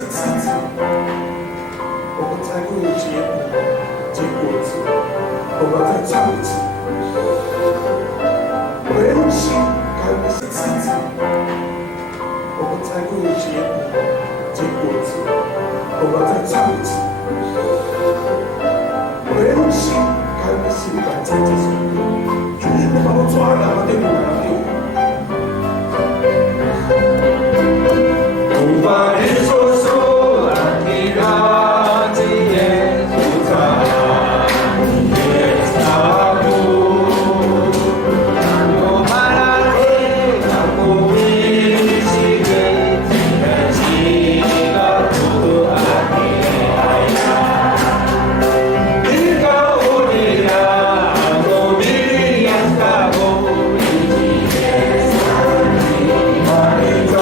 我们才会有结果子。我们再唱一次，温馨感恩是枝子，我们才会有结果子。我们再唱一次，温馨感恩是感恩这首歌，我把我抓了，对不对？无法言说说阿提拉吉耶苏扎耶萨布，我马拉耶卡布米西给提西嘎图阿提拉呀，尼嘎乌尼拉阿古米亚卡布伊吉耶萨吉马尼扎。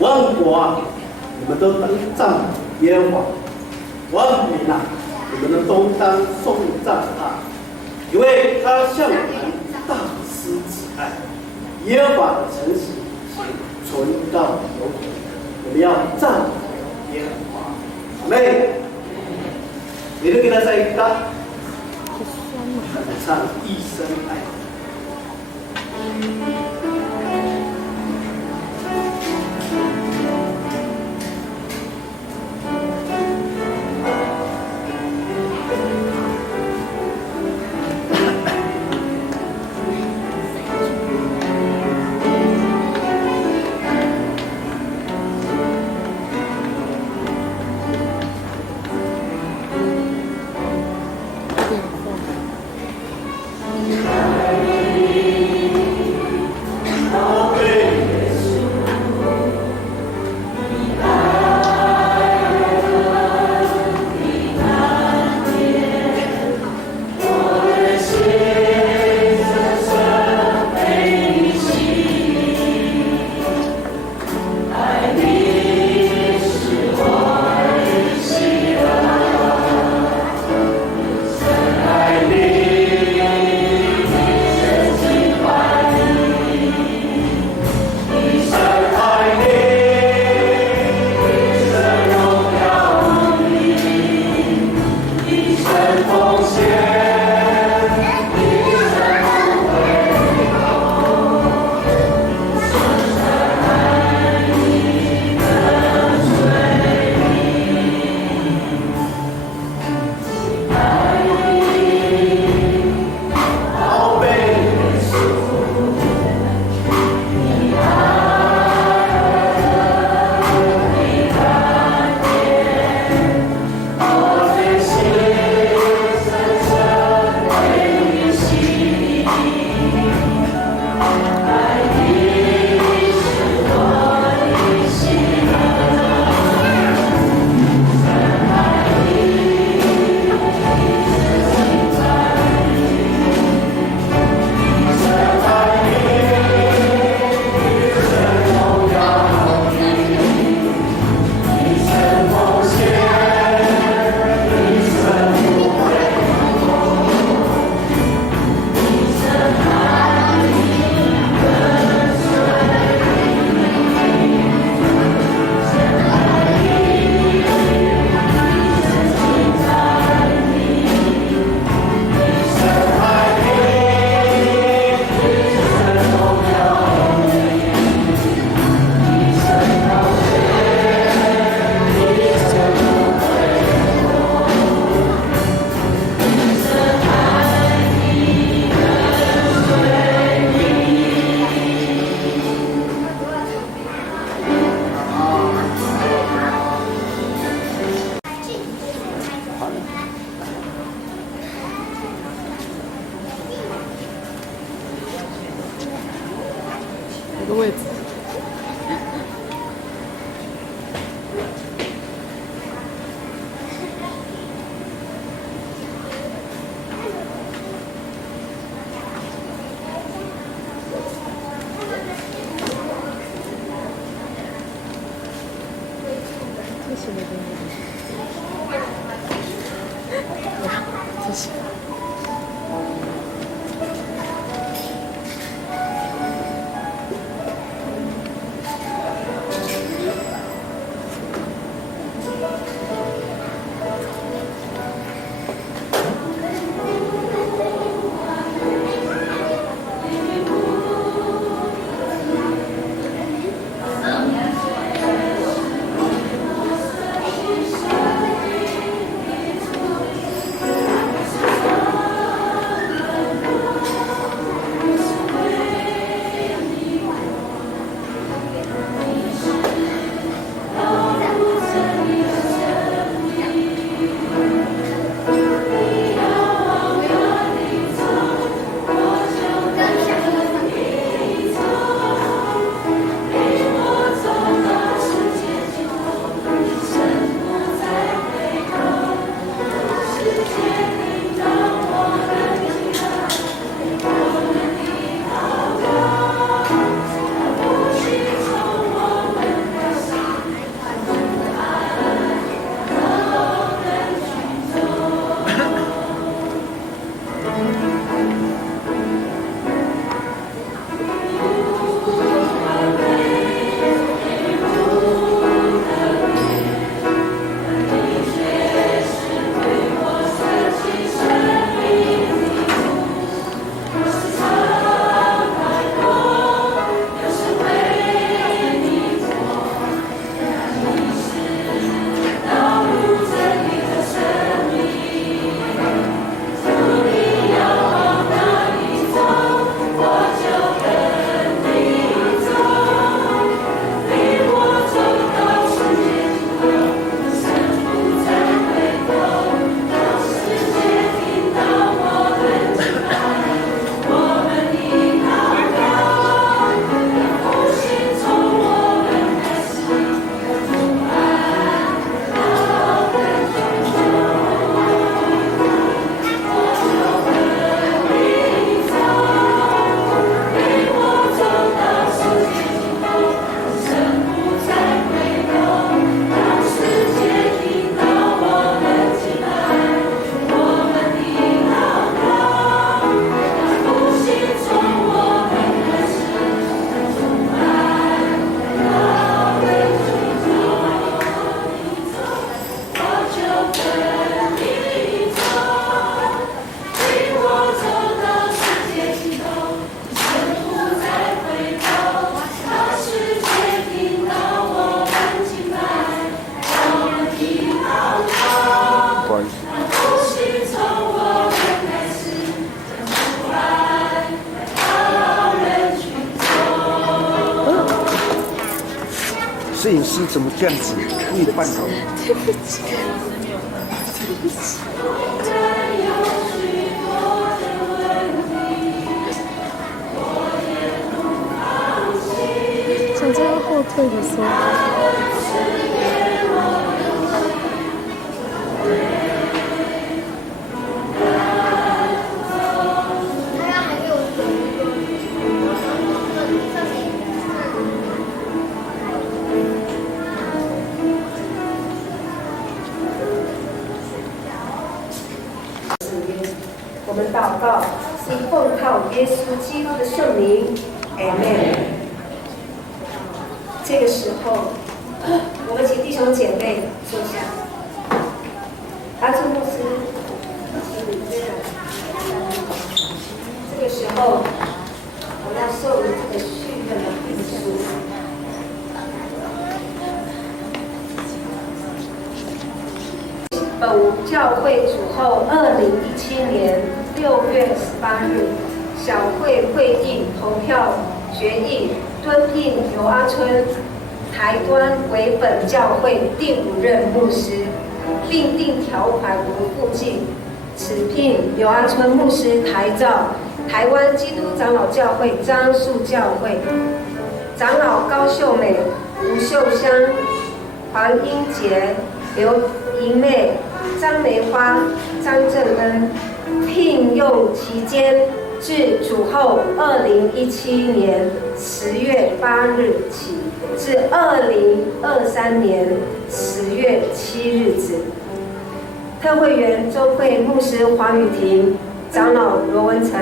万国啊，你们都当仗耶和华，万民呐，你们都当颂赞他，因为他向我们大施慈爱，耶和华的诚实存到永远。我们要赞美耶和华。阿妹，你都给他在一搭，唱一生爱。这个位置。这是那个。这是。影师怎么这样子故意扮搞？对不起，想这样后退的时候。我们祷告是奉靠耶稣基督的圣名 ，Amen。这个时候，我们请弟兄姐妹坐下。阿朱牧师，这个时候，我要受这个续任的聘书。本教会主后2017年6月18日，小会会议投票决议敦聘刘阿春台端为本教会第5任牧师，并定条款如附记。此聘刘阿春牧师台照台湾基督长老教会樟树教会长老高秀美、吴秀香、黄英杰、刘莹妹、张梅花、张正恩，聘用期间至主后2017年10月8日起至2023年10月7日止。特会员周会牧师黄雨婷、长老罗文成，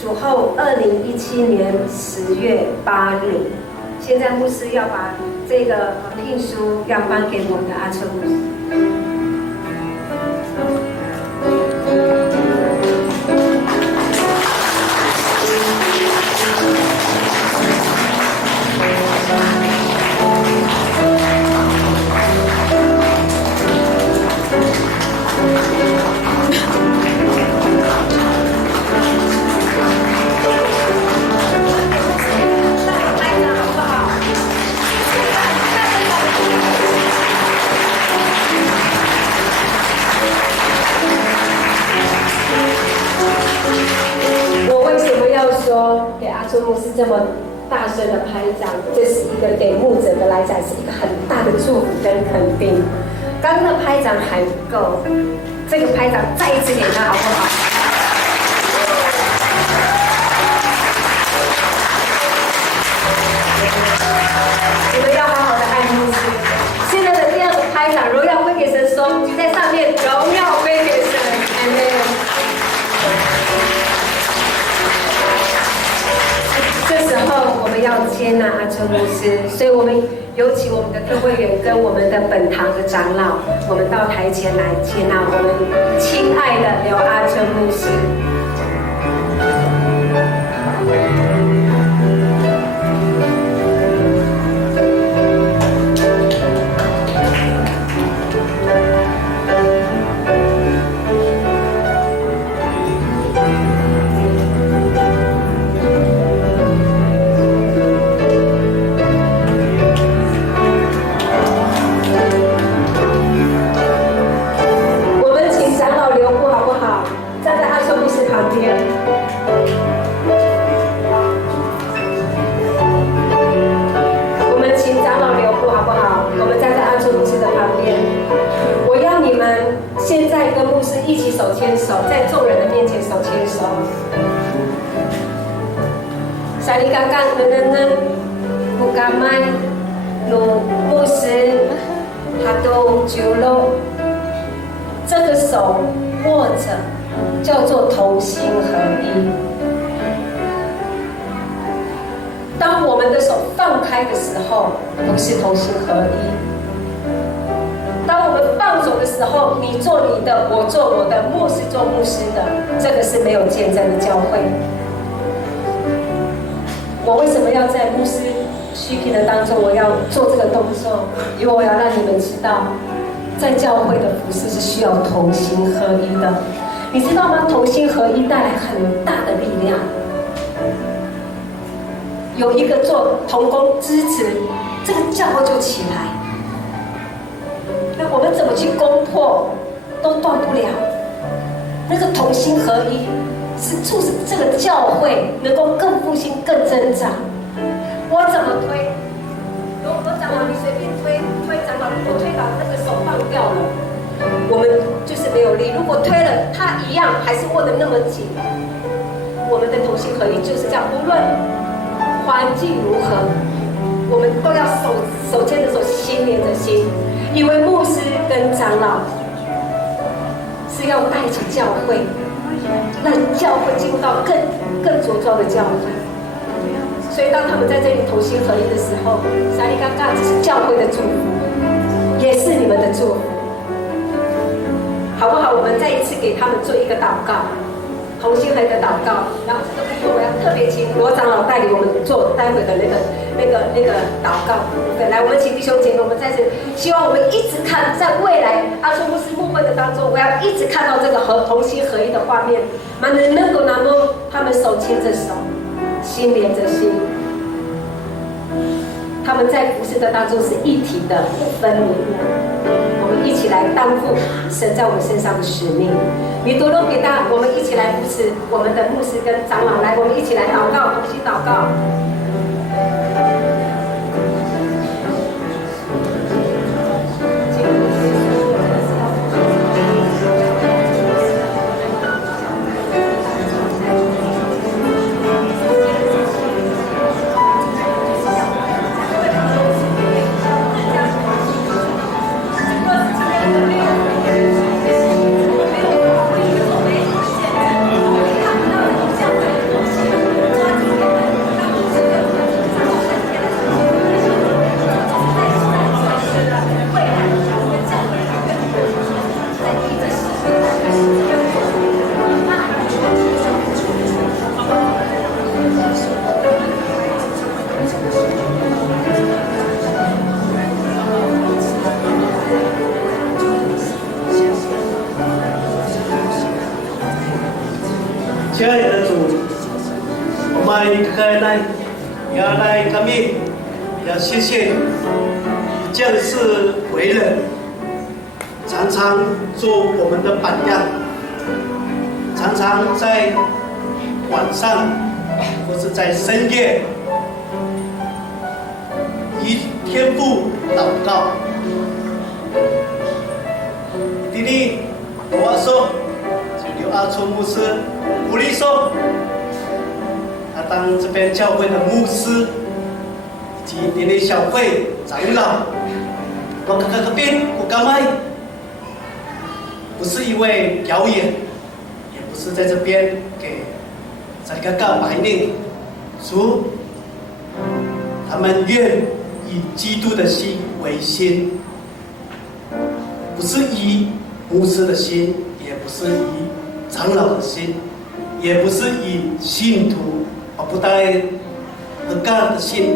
主后2017年10月8日。现在牧师要把这个聘书要颁给我们的阿春牧师。给阿春牧师这么大声的拍掌，这是一个给牧者的来讲是一个很大的祝福跟肯定。刚刚的拍掌还不够，这个拍掌再一次给他好不好？你们要好好的爱牧师。现在的第2个拍掌，荣耀归给神，手举在上面，荣耀归给神。这时候我们要接纳阿春牧师，所以我们有请我们的特会员跟我们的本堂的长老，我们到台前来接纳我们亲爱的刘阿春牧师。一起手牵手，在众人的面前手牵手。萨利刚刚不敢麦鲁牧师他都揪了，这个手握着叫做同心合一。当我们的手放开的时候，不是同心合一。当我们放手的时候，你做你的，我做我的，牧师做牧师的，这个是没有见证的教会。我为什么要在牧师虚评的当中，我要做这个动作？因为我要让你们知道，在教会的服事是需要同心合一的。你知道吗？同心合一带来很大的力量。有一个做同工支持，这个教会就起来。那我们怎么去攻破，都断不了。那个同心合一，是促使这个教会能够更复兴、更增长。我怎么推？我长老，你随便推长老，如果推把那个手放掉了，我们就是没有力；如果推了，他一样还是握得那么紧。我们的同心合一就是这样，无论环境如何，我们都要手牵着手，心连着心。因为牧师跟长老是要带着教会，让教会进入到更茁壮的教会。所以当他们在这里同心合一的时候，萨利嘎嘎只是教会的祝福，也是你们的祝福，好不好？我们再一次给他们做一个祷告，同心合一的祷告。然后这个部分我要特别请罗长老带领我们做待会的那个祷告部分。来，我们请弟兄姐妹，我们在这里，希望我们一直看，在未来阿苏牧师牧会的当中，我要一直看到这个同心合一的画面。能够他们手牵着手，心连着心，他们在服事的当中是一体的，不分离的。我们一起来担负神在我们身上的使命。你多多给大家，我们一起来扶持我们的牧师跟长老。来，我们一起来祷告，同心祷告。亲爱的主，我们要来kami，要谢谢你降世为人，常常做我们的榜样，常常在晚上或是在深夜以天父祷告。弟弟，我说，就刘阿春牧师鼓励说，他当这边教会的牧师以及弟弟小会长老，我这边我干麦，不是因为表演，也不是在这边给这个告白令，主，他们愿以基督的心为心，不是以牧师的心，也不是以长老的心，也不是以信徒不带和干的心，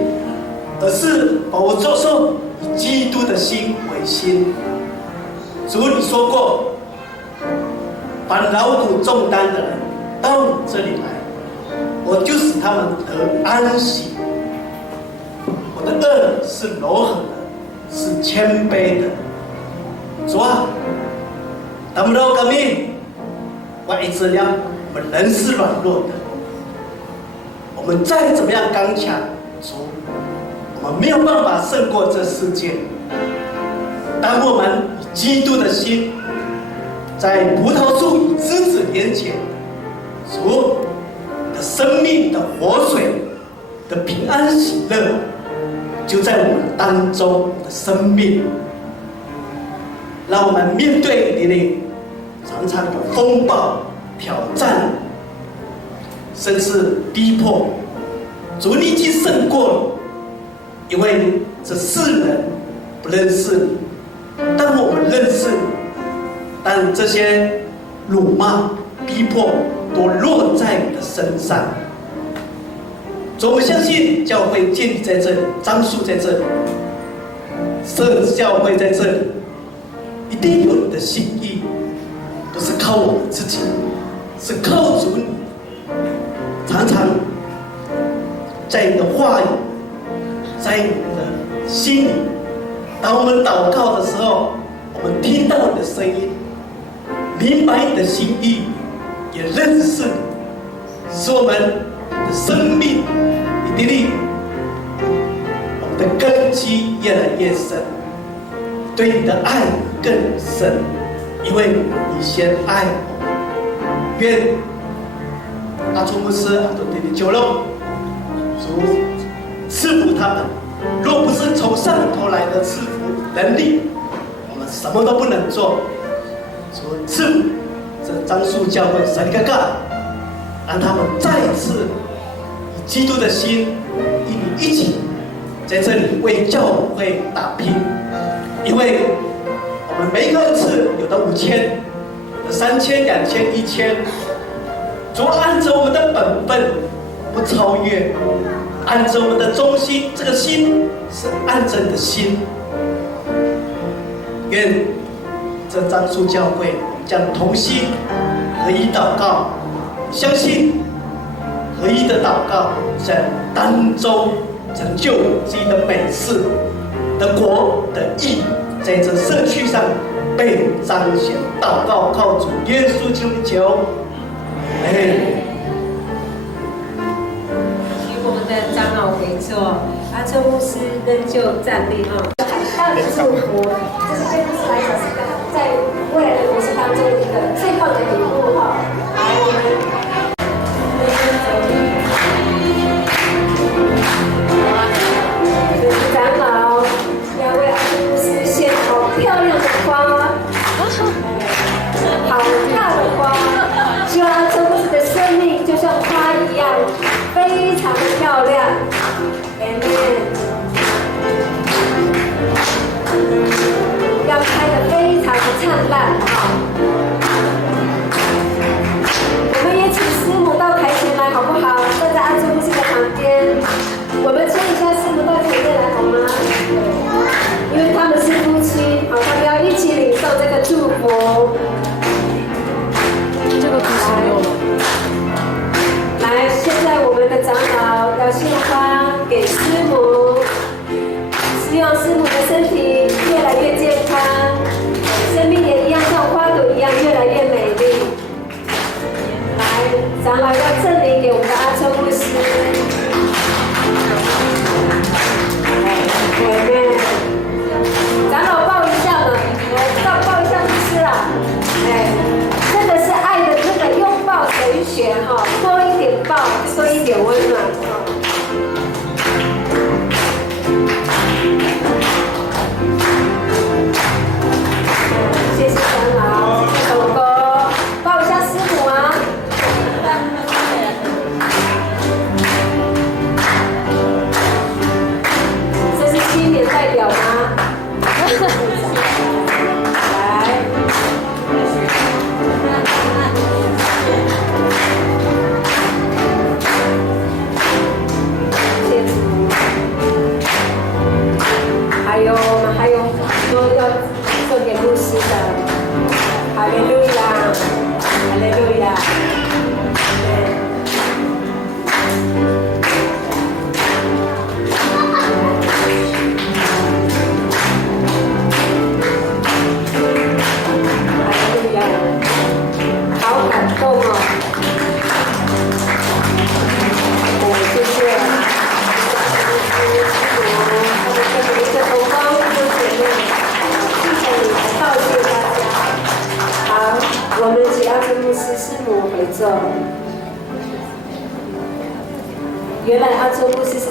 而是把我做说以基督的心为心。主，你说过，把劳苦重担的人到你这里来，我就使他们得安息。我的恶是柔和的，是谦卑的。主啊，他们都革命，我一直讲，我们人是软弱的，我们再怎么样刚强，主，我们没有办法胜过这世界。当我们以基督的心，在葡萄树与枝子连结，主的生命的活水的平安喜乐，就在我们当中的生命。让我们面对你的常常的风暴、挑战，甚至逼迫，主你已经胜过了，因为这世人不认识你，但我们认识你。但这些辱骂、逼迫都落在你的身上。主，我们相信教会建立在这里，樟树在这里，圣教会在这里。一定有你的心意，不是靠我们自己，是靠主你。常常在你的话语，在你的心里。当我们祷告的时候，我们听到你的声音，明白你的心意，也认识你，使我们的生命以力，我们的根基越来越深，对你的爱更深，因为你先爱我。愿阿朱牧师、阿多弟弟九龙主赐福他们。若不是从上头来的赐福能力，我们什么都不能做。主赐福这樟树教会神个个，让他们再一次以基督的心，与你一起在这里为教会打拼。因为我们每一个恩赐，有的5000，有的3000、2000、1000，主按着我们的本分，不超越。按着我们的中心，这个心是按着你的心。愿这樟树教会将同心合一祷告，相信合一的祷告在当中成就自己的美事的国的义，在这社区上被彰显。祷告靠主耶稣基督的求，我们的长老回座，阿周牧师仍旧站立海大的祝福，这是对牧师来讲是在未来的服事当中一个最棒的礼物哈。来，我们长老要为阿周牧师献好漂亮的花，好大的花，希望阿周牧师的生命就像花一样。非常的漂亮 ，Amen。要开得非常的灿烂啊！我们也请师母到台前来好不好？站在阿朱牧师的旁边，我们请一下师母到前面来好吗？因为他们是夫妻，好，他们要一起领受这个祝福。这个可是没有了。来，现在我们的长老要献花给师母，希望师母的身体越来越健康，生命也一样像花朵一样越来越美丽。来，长老要赠礼给我们的阿秋牧师。长老抱一下嘛，抱一下牧师啦。真的是爱的这个拥抱神学哈，多一点抱，多一点温暖哈。谢谢长老，谢谢狗狗，抱一下师母啊。这是青年代表吗？来。还有很多要送给牧师的，哈利路亚，哈利路亚，哈利路亚，好感动哦！谢谢。我们只要跟牧师师母回座。原来阿周牧师是